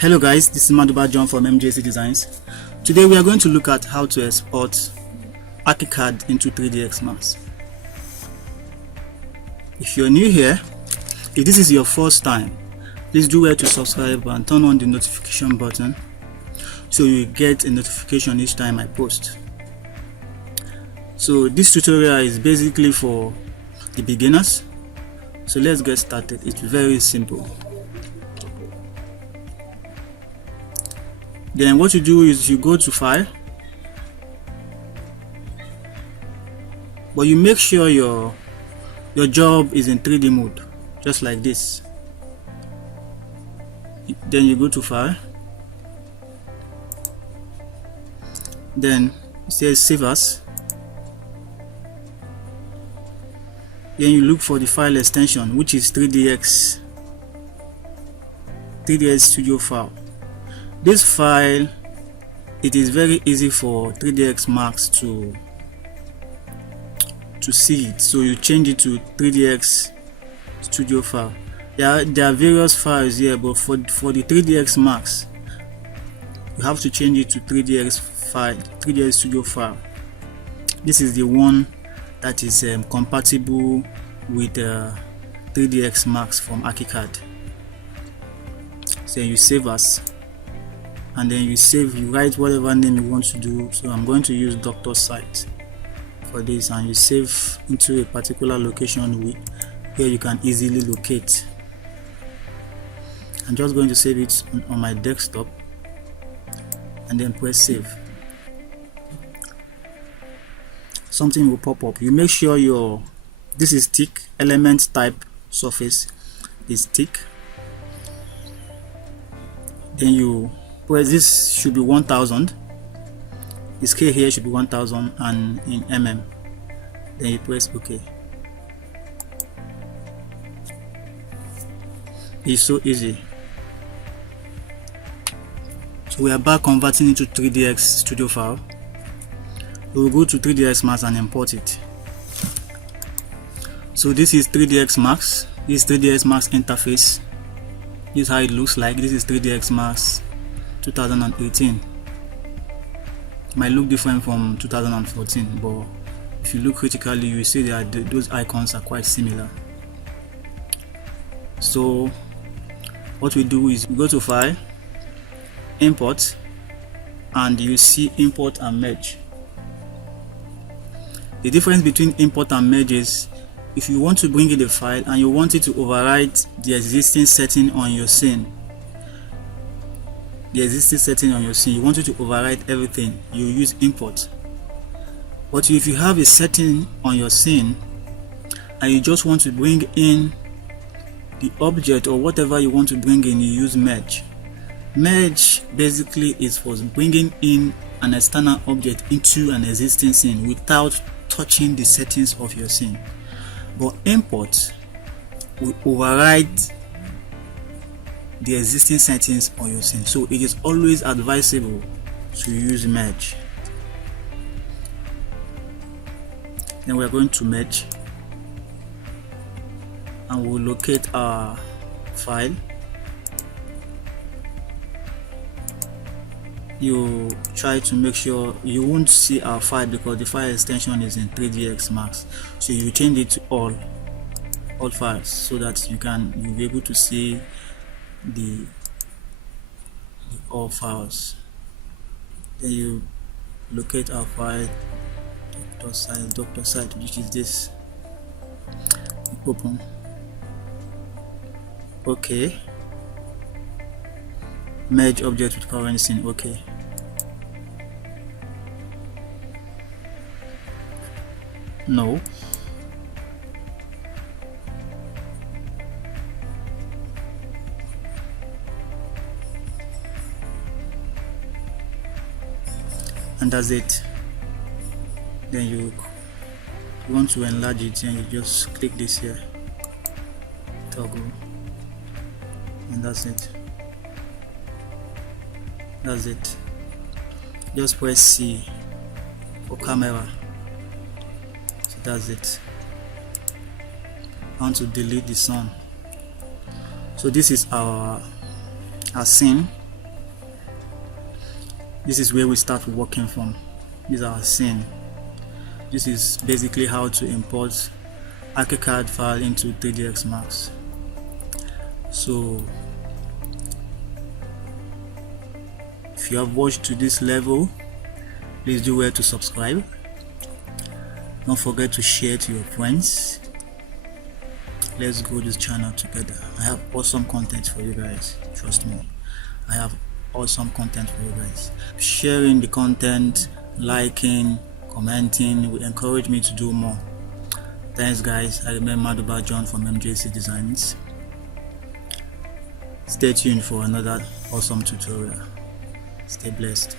Hello guys, this is Maduba John from mjc.designs. Today we are going to look at how to export archicad into 3dsmax. If you're new here, if this is your first time, please do well to subscribe and turn on the notification button so you get a notification each time I post. So this tutorial is basically for the beginners. So let's get started. It's very simple. Then what you do is you go to file, but you make sure your job is in 3D mode, just like this. Then you go to file, then it says save as. Then you look for the file extension, which is 3ds studio file. This file, it is very easy for 3dsmax to see it, so you change it to 3ds studio file. There are various files here, but for the 3dsmax you have to change it to 3ds studio file. This is the one that is compatible with 3dsmax from archicad. So you save as, and then you write whatever name you want to do. So I'm going to use doctor site for this, and you save into a particular location where you can easily locate. I'm just going to save it on my desktop and then press save. Something will pop up. You make sure this is thick, element type surface is thick. Then you press, this should be 1000, the scale here should be 1000 and in mm. Then you press OK. It's so easy. So we are back converting into 3ds studio file. We will go to 3dsmax and import it. So this is 3dsmax. This is 3dsmax interface. This is how it looks like. This is 3dsmax 2018. Might look different from 2014, but if you look critically, you will see that those icons are quite similar. So what we do is we go to file, import, and you see import and merge. The difference between import and merge is if you want to bring in a file and you want it to overwrite the existing setting on your scene. You want it to overwrite everything, you use import. But if you have a setting on your scene and you just want to bring in the object or whatever you want to bring in, you use merge. Merge basically is for bringing in an external object into an existing scene without touching the settings of your scene. But import will override the existing settings on your scene, so it is always advisable to use merge. Then we are going to merge and we'll locate our file. You try to make sure you won't see our file because the file extension is in 3dsmax, so you change it to all files so that you'll be able to see the all files. Then you locate our file, doctor site, which is this. You open. Okay. Merge object with current scene. Okay. No. And that's it. Then you want to enlarge it, and you just click this here, toggle, and that's it. Just press C for camera. So that's it. I want to delete the sun. So this is our scene. This is where we start working from. This is our scene. This is basically how to import archicad file into 3dsmax. So if you have watched to this level, please do well to subscribe. Don't forget to share to your friends. Let's grow this channel together. I have awesome content for you guys. Trust me, I have awesome content for you guys. Sharing the content, liking, commenting will encourage me to do more. Thanks guys. I remain Maduba John from mjc.designs. Stay tuned for another awesome tutorial. Stay blessed.